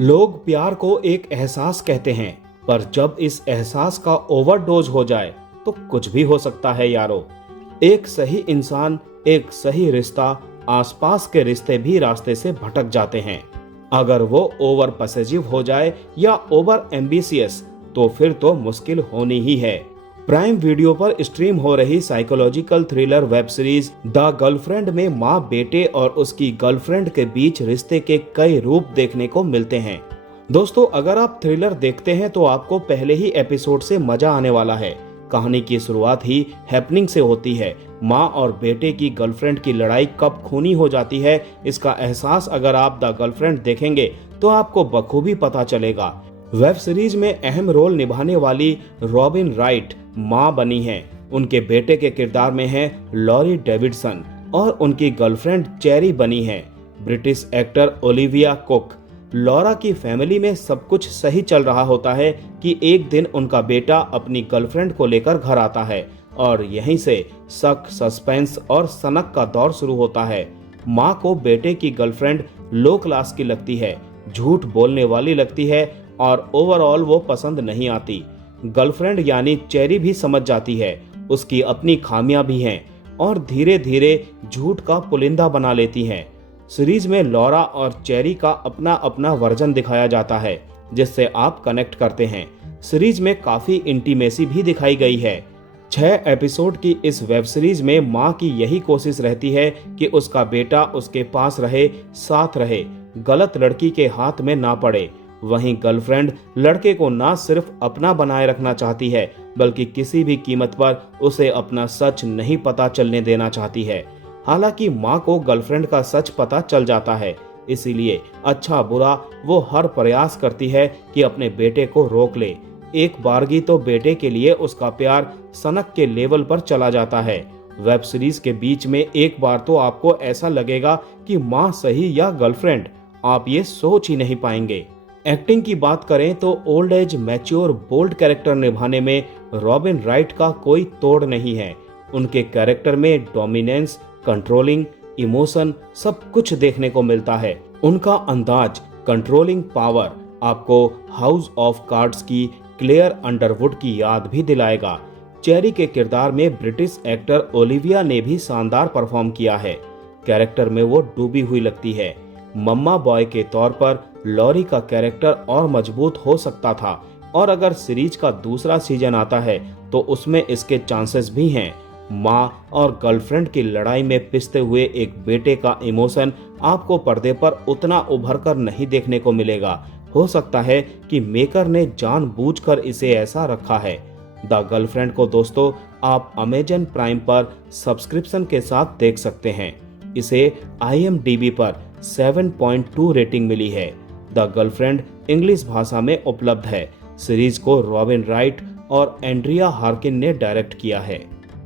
लोग प्यार को एक एहसास कहते हैं, पर जब इस एहसास का ओवरडोज हो जाए तो कुछ भी हो सकता है यारो। एक सही इंसान, एक सही रिश्ता, आसपास के रिश्ते भी रास्ते से भटक जाते हैं। अगर वो ओवर पॉसेसिव हो जाए या ओवर एम्बिशियस तो फिर तो मुश्किल होनी ही है। प्राइम वीडियो पर स्ट्रीम हो रही psychological thriller web series the girlfriend में माँ बेटे और उसकी गर्लफ्रेंड के बीच रिश्ते के कई रूप देखने को मिलते हैं। दोस्तों, अगर आप थ्रिलर देखते हैं तो आपको पहले ही एपिसोड से मजा आने वाला है। कहानी की शुरुआत ही हैपनिंग से होती है। माँ और बेटे की गर्लफ्रेंड की लड़ाई कब खूनी हो जाती है, इसका एहसास अगर आप द गर्लफ्रेंड देखेंगे तो आपको बखूबी पता चलेगा। वेब सीरीज में अहम रोल निभाने वाली रॉबिन राइट माँ बनी हैं। उनके बेटे के किरदार में है लॉरी डेविडसन और उनकी गर्लफ्रेंड चेरी बनी है British actor Olivia cook. Laura की फैमिली में सब कुछ सही चल रहा होता है कि एक दिन उनका बेटा अपनी गर्लफ्रेंड को लेकर घर आता है और यहीं से शक, सस्पेंस और सनक का दौर शुरू होता है। माँ को बेटे की गर्लफ्रेंड लो क्लास की लगती है, झूठ बोलने वाली लगती है और ओवरऑल वो पसंद नहीं आती। गर्लफ्रेंड यानी चेरी भी समझ जाती है उसकी अपनी खामियां भी हैं और धीरे धीरे झूठ का पुलिंदा बना लेती हैं। सीरीज में लॉरा और चेरी का अपना अपना वर्जन दिखाया जाता है जिससे आप कनेक्ट करते हैं। सीरीज में काफी इंटीमेसी भी दिखाई गई है। 6 एपिसोड की इस वेब सीरीज में माँ की यही कोशिश रहती है कि उसका बेटा उसके पास रहे, साथ रहे, गलत लड़की के हाथ में ना पड़े। वहीं गर्लफ्रेंड लड़के को ना सिर्फ अपना बनाए रखना चाहती है बल्कि किसी भी कीमत पर उसे अपना सच नहीं पता चलने देना चाहती है। हालांकि माँ को गर्लफ्रेंड का सच पता चल जाता है, इसीलिए अच्छा बुरा वो हर प्रयास करती है कि अपने बेटे को रोक ले। एक बारगी तो बेटे के लिए उसका प्यार सनक के लेवल पर चला जाता है। वेब सीरीज के बीच में एक बार तो आपको ऐसा लगेगा कि माँ सही या गर्लफ्रेंड, आप ये सोच ही नहीं पाएंगे। एक्टिंग की बात करें तो old age, mature, bold character निभाने में रॉबिन राइट का कोई तोड़ नहीं है। उनके कैरेक्टर में डोमिनेंस, कंट्रोलिंग, इमोशन सब कुछ देखने को मिलता है। उनका अंदाज, कंट्रोलिंग पावर आपको हाउस ऑफ कार्ड्स की क्लेयर अंडरवुड की याद भी दिलाएगा। चेरी के किरदार में ब्रिटिश एक्टर ओलिविया ने भी शानदार परफॉर्म किया है। कैरेक्टर में वो डूबी हुई लगती है। मम्मा बॉय के तौर पर लॉरी का कैरेक्टर और मजबूत हो सकता था और अगर सीरीज का दूसरा सीजन आता है तो उसमें इसके चांसेस भी हैं। माँ और गर्लफ्रेंड की लड़ाई में पिसते हुए एक बेटे का इमोशन आपको पर्दे पर उतना उभर कर नहीं देखने को मिलेगा। हो सकता है कि मेकर ने जानबूझकर इसे ऐसा रखा है। द गर्लफ्रेंड को दोस्तों आप अमेजन प्राइम पर सब्सक्रिप्शन के साथ देख सकते हैं। इसे IMDb पर 7.2 रेटिंग मिली है। द गर्लफ्रेंड इंग्लिश भाषा में उपलब्ध है। सीरीज को रॉबिन राइट और एंड्रिया हार्किन ने डायरेक्ट किया है।